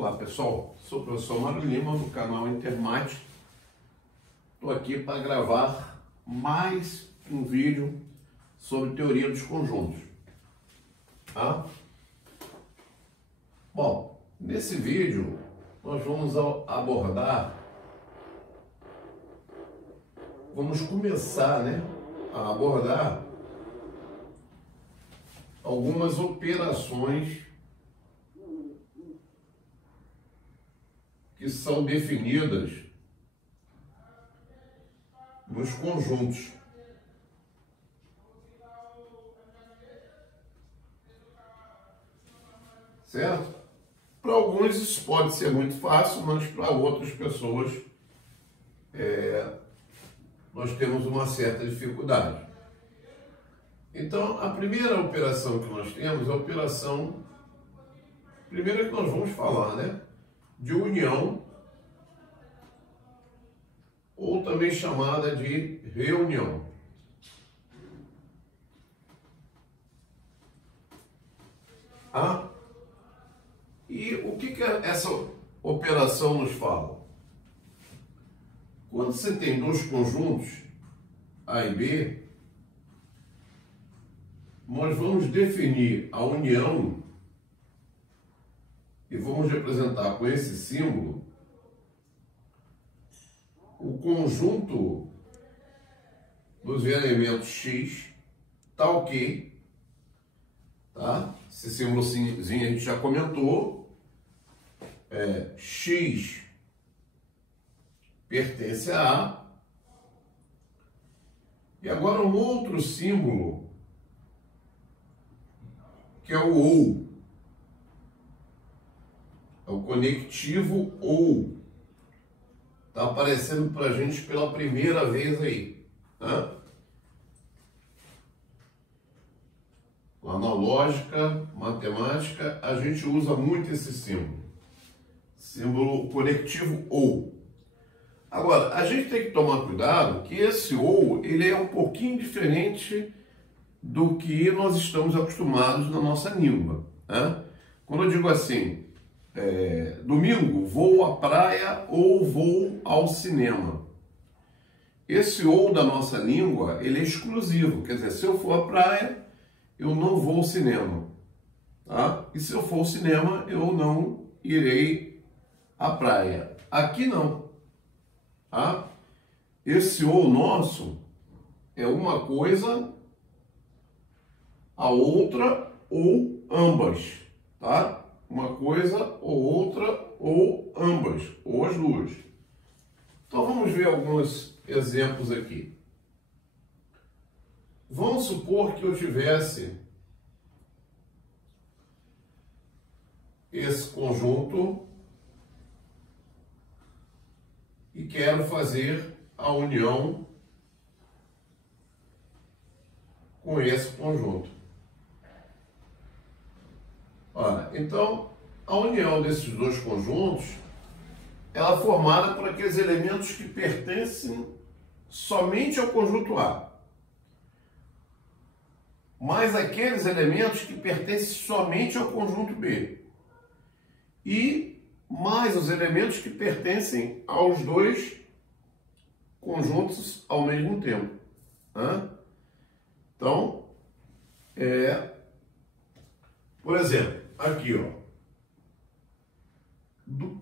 Olá pessoal, sou o professor Mário Lima do canal Intermate. Estou aqui para gravar mais um vídeo sobre teoria dos conjuntos. Tá? Bom, nesse vídeo nós vamos começar a abordar algumas operações que são definidas nos conjuntos. Certo? Para alguns isso pode ser muito fácil, mas para outras pessoas nós temos uma certa dificuldade. Então, a primeira operação que nós temos é a operação, primeiro que nós vamos falar, de união, ou também chamada de reunião. E o que essa operação nos fala? Quando você tem dois conjuntos, A e B, nós vamos definir a união e vamos representar com esse símbolo o conjunto dos elementos X, tal que, tá? Esse símbolozinho a gente já comentou, X pertence a A. E agora um outro símbolo, que é o OU. É o conectivo OU. Está aparecendo para a gente pela primeira vez aí. Tá? Lá na lógica, matemática, a gente usa muito esse símbolo. Símbolo conectivo OU. Agora, a gente tem que tomar cuidado que esse OU, ele é um pouquinho diferente do que nós estamos acostumados na nossa língua. Tá? Quando eu digo assim, domingo vou à praia ou vou ao cinema. Esse ou da nossa língua, ele é exclusivo. Quer dizer, se eu for à praia, eu não vou ao cinema. Tá? E se eu for ao cinema, eu não irei à praia. Aqui não. Tá? Esse ou nosso é uma coisa, a outra ou ambas. Tá? Uma coisa ou outra ou ambas, ou as duas. Então vamos ver alguns exemplos aqui. Vamos supor que eu tivesse esse conjunto e quero fazer a união com esse conjunto. Olha, então, a união desses dois conjuntos, ela é formada por aqueles elementos que pertencem somente ao conjunto A, mais aqueles elementos que pertencem somente ao conjunto B, e mais os elementos que pertencem aos dois conjuntos ao mesmo tempo. Então, por exemplo, aqui, ó,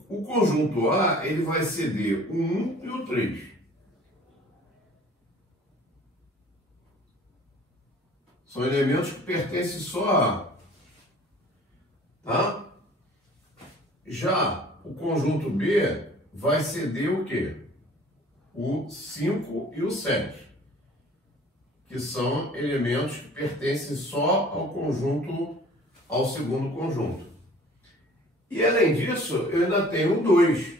o conjunto A, ele vai ceder o 1 e o 3. São elementos que pertencem só a A. Tá? Já o conjunto B vai ceder o quê? O 5 e o 7. Que são elementos que pertencem só ao conjunto, ao segundo conjunto. E além disso, eu ainda tenho o 2,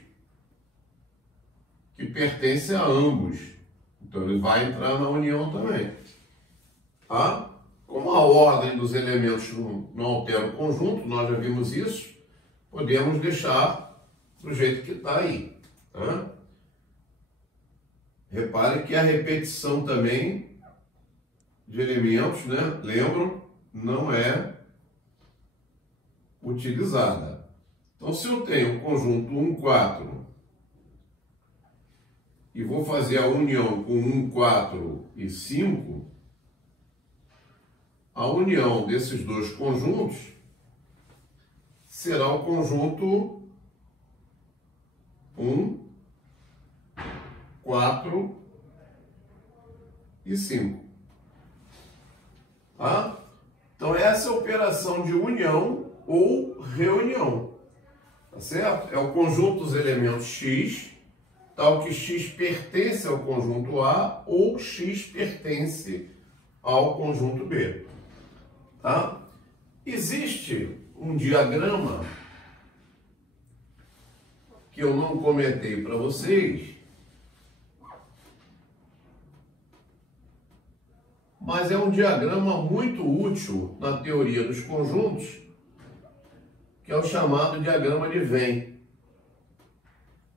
que pertence a ambos. Então ele vai entrar na união também. Tá? Como a ordem dos elementos não altera o conjunto, nós já vimos isso, podemos deixar do jeito que está aí. Tá? Repare que a repetição também de elementos, lembram, não é utilizada. Então, se eu tenho o conjunto 1, 4 e vou fazer a união com 1, 4 e 5, a união desses dois conjuntos será o conjunto 1, 4 e 5. Tá? Então, essa é a operação de união ou reunião. Tá certo? É o conjunto dos elementos X, tal que X pertence ao conjunto A ou X pertence ao conjunto B. Tá? Existe um diagrama que eu não comentei para vocês, mas é um diagrama muito útil na teoria dos conjuntos, que é o chamado diagrama de Venn.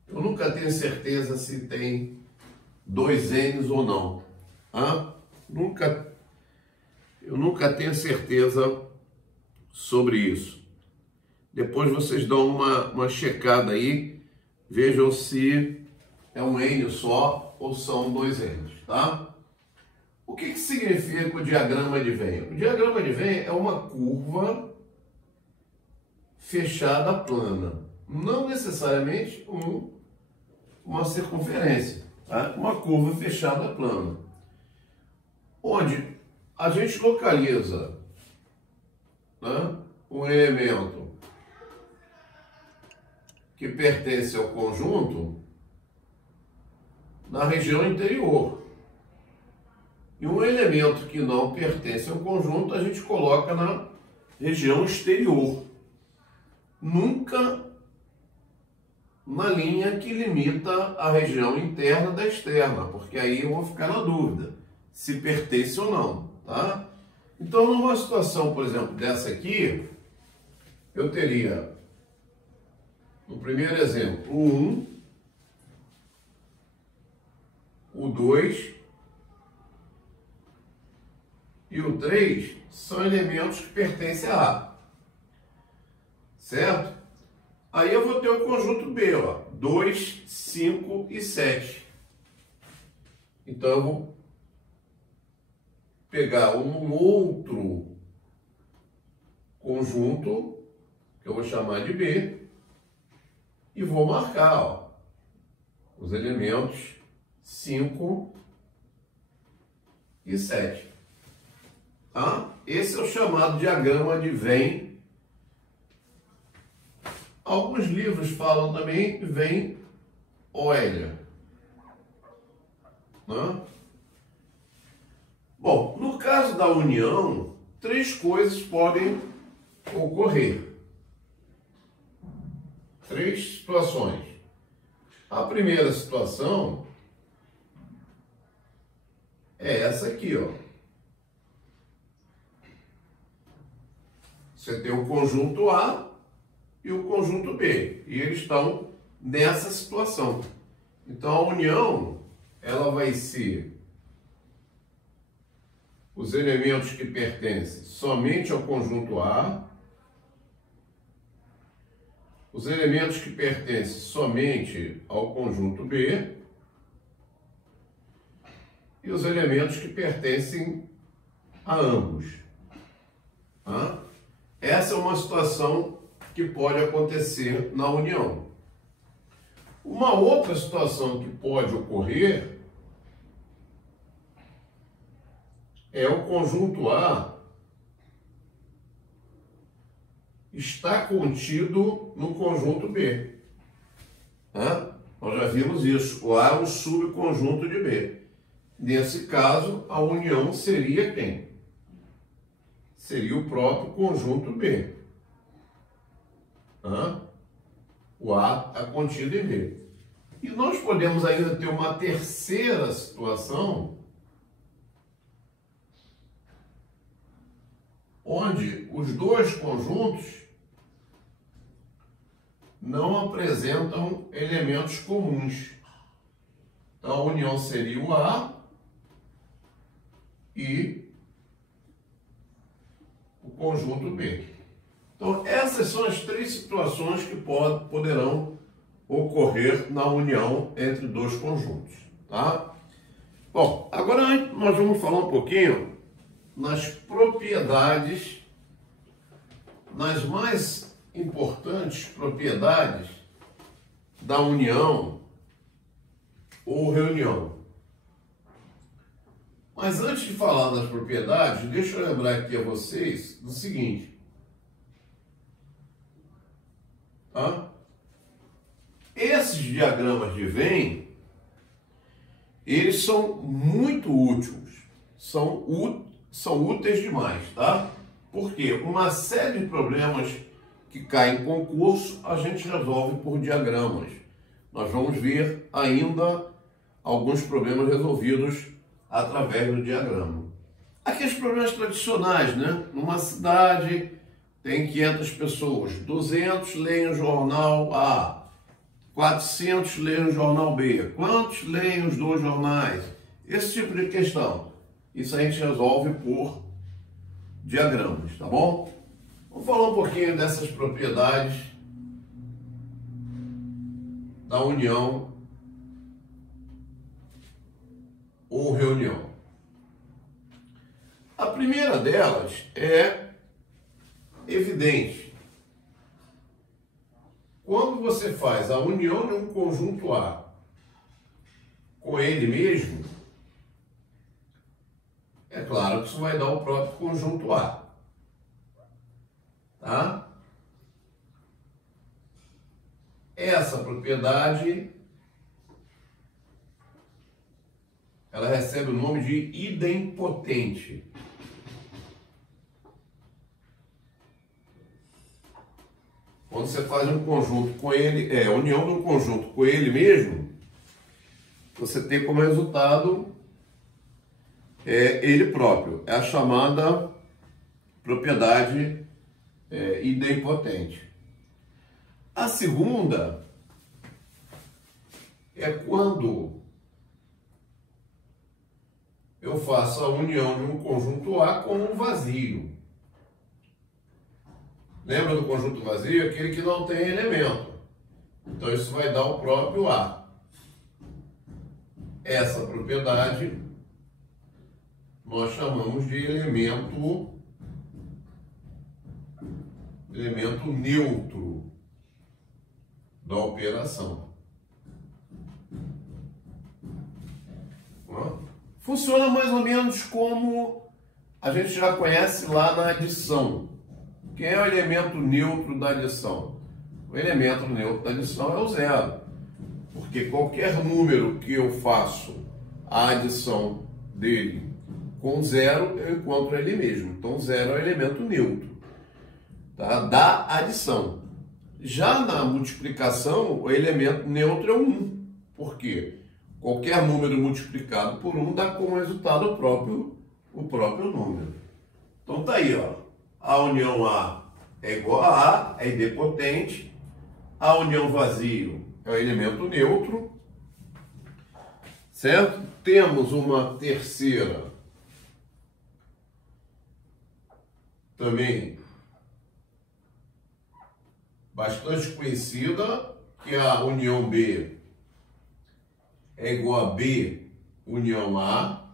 Eu nunca tenho certeza se tem dois N's ou não. Tá? Eu nunca tenho certeza sobre isso. Depois vocês dão uma checada aí, vejam se é um N só ou são dois N's, tá? O que significa o diagrama de Venn? O diagrama de Venn é uma curva fechada plana, não necessariamente uma circunferência, tá? Uma curva fechada plana, onde a gente localiza, né, um elemento que pertence ao conjunto na região interior. E um elemento que não pertence ao conjunto a gente coloca na região exterior. Nunca na linha que limita a região interna da externa, porque aí eu vou ficar na dúvida se pertence ou não, tá? Então, numa situação, por exemplo, dessa aqui, eu teria, no primeiro exemplo, o 1, o 2 e o 3 são elementos que pertencem a A, certo? Aí eu vou ter o conjunto B, ó, 2, 5 e 7. Então eu vou pegar um outro conjunto, que eu vou chamar de B, e vou marcar, ó, os elementos 5 e 7. Tá? Esse é o chamado diagrama de Venn. Alguns livros falam também Venn-Euler. Né? Bom, no caso da união, três coisas podem ocorrer. Três situações. A primeira situação é essa aqui, ó. Você tem o conjunto A e o conjunto B, e eles estão nessa situação. Então a união, ela vai ser os elementos que pertencem somente ao conjunto A, os elementos que pertencem somente ao conjunto B e os elementos que pertencem a ambos. Tá? Essa é uma situação que pode acontecer na união. Uma outra situação que pode ocorrer é o conjunto A está contido no conjunto B. Tá? Nós já vimos isso. O A é um subconjunto de B. Nesse caso, a união seria quem? Seria o próprio conjunto B. O A está contido em B. E nós podemos ainda ter uma terceira situação, onde os dois conjuntos não apresentam elementos comuns. Então a união seria o A e o conjunto B. Então, essas são as três situações que poderão ocorrer na união entre dois conjuntos, tá? Bom, agora nós vamos falar um pouquinho nas propriedades, nas mais importantes propriedades da união ou reunião. Mas antes de falar das propriedades, deixa eu lembrar aqui a vocês do seguinte, tá? Esses diagramas de Venn, eles são muito úteis, são úteis demais, tá? Porque uma série de problemas que caem em concurso, a gente resolve por diagramas. Nós vamos ver ainda alguns problemas resolvidos através do diagrama. Aqueles problemas tradicionais, né? Numa cidade tem 500 pessoas, 200 leem o jornal A, 400 leem o jornal B, quantos leem os dois jornais? Esse tipo de questão. Isso a gente resolve por diagramas, tá bom? Vamos falar um pouquinho dessas propriedades da união ou reunião. A primeira delas é evidente. Quando você faz a união de um conjunto A com ele mesmo, é claro que isso vai dar o próprio conjunto A. Tá? Essa propriedade, ela recebe o nome de idempotente. Quando você faz um conjunto com ele, a união de um conjunto com ele mesmo, você tem como resultado ele próprio. É a chamada propriedade idempotente. A segunda é quando eu faço a união de um conjunto A com um vazio. Lembra do conjunto vazio? Aquele que não tem elemento. Então isso vai dar o próprio A. Essa propriedade nós chamamos de elemento neutro da operação. Funciona mais ou menos como a gente já conhece lá na adição. Quem é o elemento neutro da adição? O elemento neutro da adição é o zero. Porque qualquer número que eu faço a adição dele com zero, eu encontro ele mesmo. Então, zero é o elemento neutro, tá? Da adição. Já na multiplicação, o elemento neutro é o 1. Por quê? Qualquer número multiplicado por 1 dá como resultado o próprio número. Então, tá aí, ó. A união A é igual a A, é idempotente. A união vazio é o elemento neutro, certo? Temos uma terceira, também bastante conhecida, que é a união B é igual a B união A.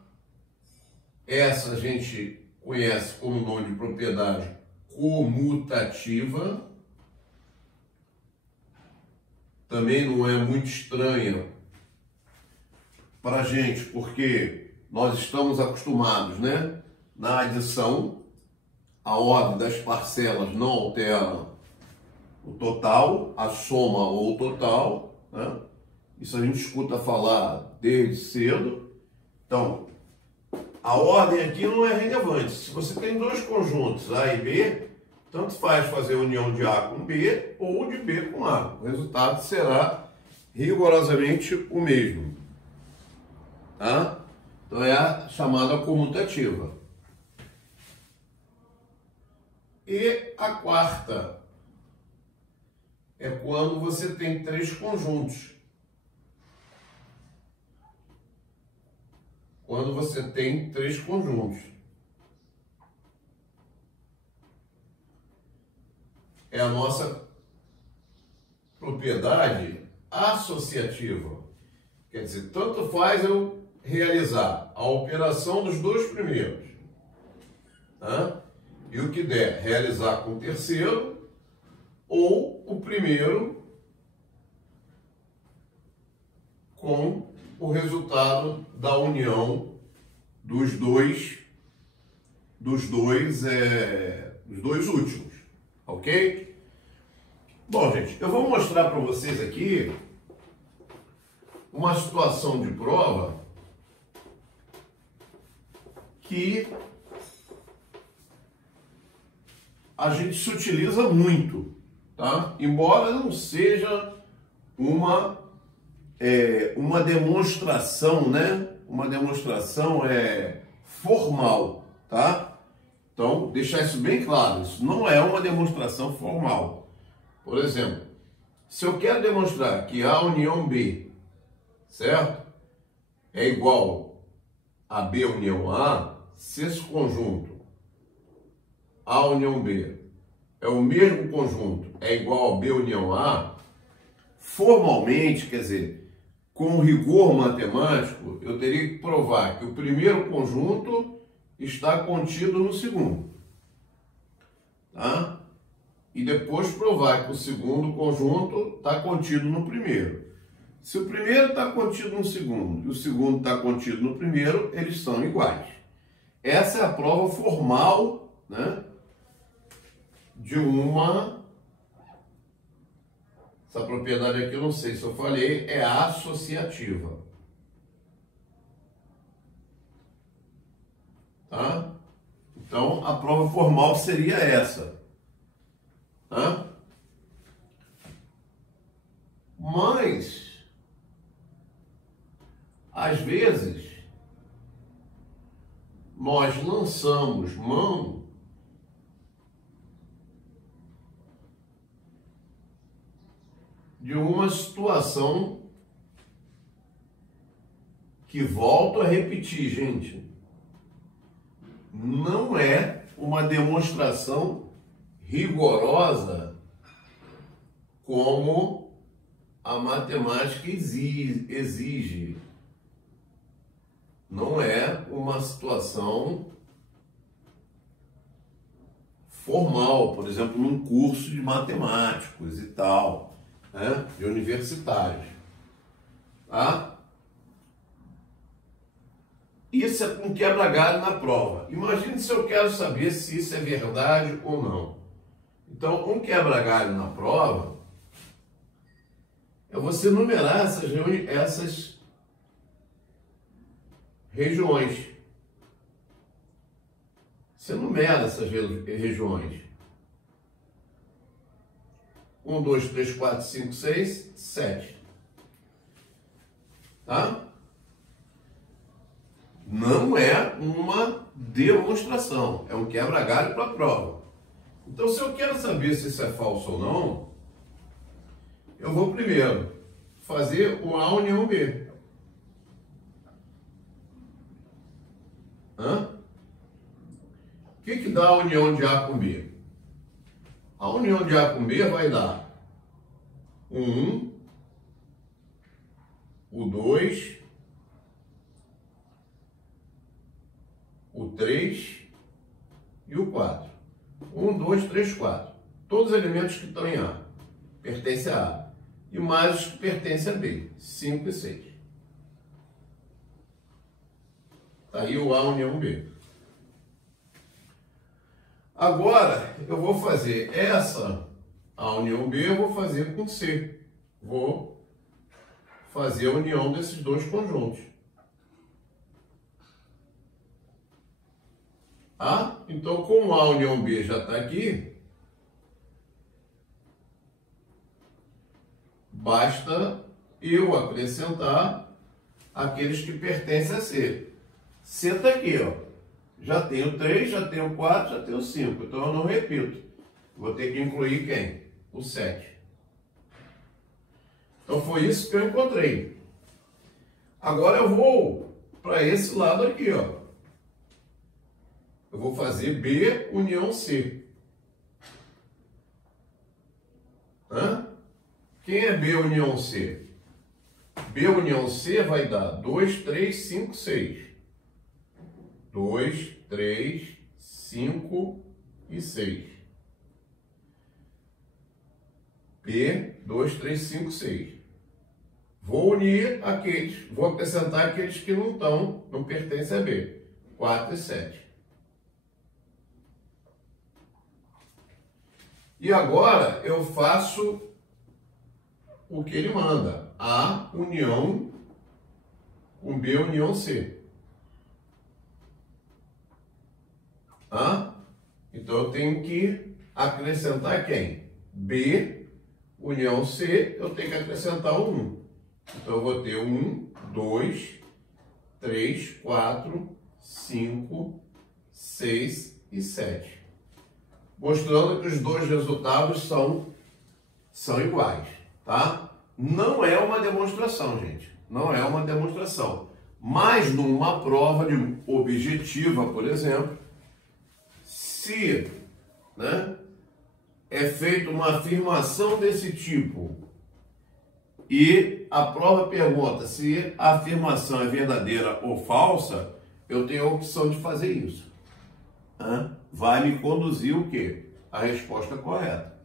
Essa a gente conhece como nome de propriedade comutativa. Também não é muito estranha para a gente, porque nós estamos acostumados, né? Na adição, a ordem das parcelas não altera o total, a soma ou o total, né? Isso a gente escuta falar desde cedo. Então, a ordem aqui não é relevante. Se você tem dois conjuntos, A e B, tanto faz fazer a união de A com B ou de B com A. O resultado será rigorosamente o mesmo. Tá? Então é a chamada comutativa. E a quarta é quando você tem três conjuntos. Quando você tem três conjuntos. é a nossa propriedade associativa. Quer dizer, tanto faz eu realizar a operação dos dois primeiros, tá? E o que der, realizar com o terceiro, ou o primeiro com o resultado da união dos dois últimos, ok? Bom, gente, eu vou mostrar para vocês aqui uma situação de prova que a gente se utiliza muito, tá? Embora não seja uma demonstração, né? Uma demonstração formal, tá? Então, deixar isso bem claro, isso não é uma demonstração formal. Por exemplo, se eu quero demonstrar que A união B, certo? É igual a B união A, se esse conjunto A união B é o mesmo conjunto, é igual a B união A, formalmente, quer dizer, com rigor matemático, eu teria que provar que o primeiro conjunto está contido no segundo, tá? E depois provar que o segundo conjunto está contido no primeiro. Se o primeiro está contido no segundo e o segundo está contido no primeiro, eles são iguais. Essa é a prova formal, né, de uma... Essa propriedade aqui, eu não sei se eu falei, é associativa. Tá? Então, a prova formal seria essa. Tá? Mas, às vezes, nós lançamos mão de uma situação que, volto a repetir, gente, não é uma demonstração rigorosa como a matemática exige. Não é uma situação formal, por exemplo, num curso de matemáticos e tal, né, de universitários, tá? Isso é um quebra-galho na prova. Imagine se eu quero saber se isso é verdade ou não. Então, um quebra-galho na prova é você numerar essas regiões. Você numera essas regiões. 1, 2, 3, 4, 5, 6, 7. Tá? Não é uma demonstração, é um quebra-galho para a prova. Então, se eu quero saber se isso é falso ou não, eu vou primeiro fazer o A união B. O que dá a união de A com B? A união de A com B vai dar o 1, o 2, o 3 e o 4. 1, 2, 3, 4. Todos os elementos que estão em A pertencem a A. E mais os que pertencem a B. 5 e 6. Está aí o A união B. Agora, eu vou fazer A união B, eu vou fazer com C. Vou fazer a união desses dois conjuntos. Ah, então, como A união B já está aqui, basta eu acrescentar aqueles que pertencem a C. C está aqui, ó. Já tenho 3, já tenho 4, já tenho 5. Então eu não repito. Vou ter que incluir quem? O 7. Então foi isso que eu encontrei. Agora eu vou para esse lado aqui, ó. Eu vou fazer B união C. Hã? Quem é B união C? B união C vai dar 2, 3, 5, 6. 2, 3, 5 e 6. B, 2, 3, 5, 6. Vou unir aqueles, vou acrescentar aqueles que não pertencem a B. 4 e 7. E agora eu faço o que ele manda. A união com B união C. Então eu tenho que acrescentar quem? B união C, eu tenho que acrescentar o 1. Então eu vou ter 1, 2, 3, 4, 5, 6 e 7. Mostrando que os dois resultados são iguais, tá? Não é uma demonstração, gente. Não é uma demonstração. Mas numa prova objetiva, por exemplo, se, né, é feita uma afirmação desse tipo e a prova pergunta se a afirmação é verdadeira ou falsa, eu tenho a opção de fazer isso. Vai me conduzir o quê? A resposta correta.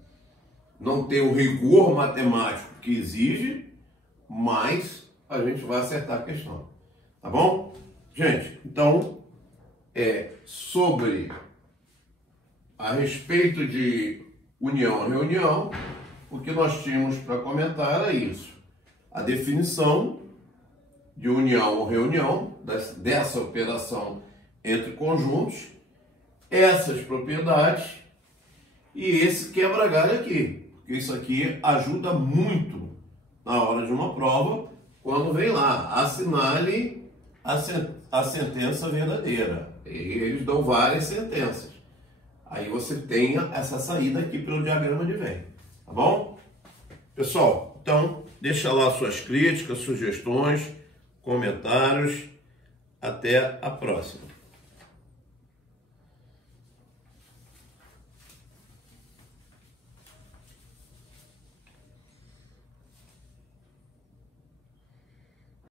Não tem o rigor matemático que exige, mas a gente vai acertar a questão. Tá bom? Gente, então, sobre a respeito de união a reunião, o que nós tínhamos para comentar era isso. A definição de união ou reunião, dessa operação entre conjuntos, essas propriedades e esse quebra-galho aqui. Porque isso aqui ajuda muito na hora de uma prova, quando vem lá, assinale a sentença verdadeira. E eles dão várias sentenças. Aí você tenha essa saída aqui pelo diagrama de Venn. Tá bom? Pessoal, então, deixa lá suas críticas, sugestões, comentários. Até a próxima.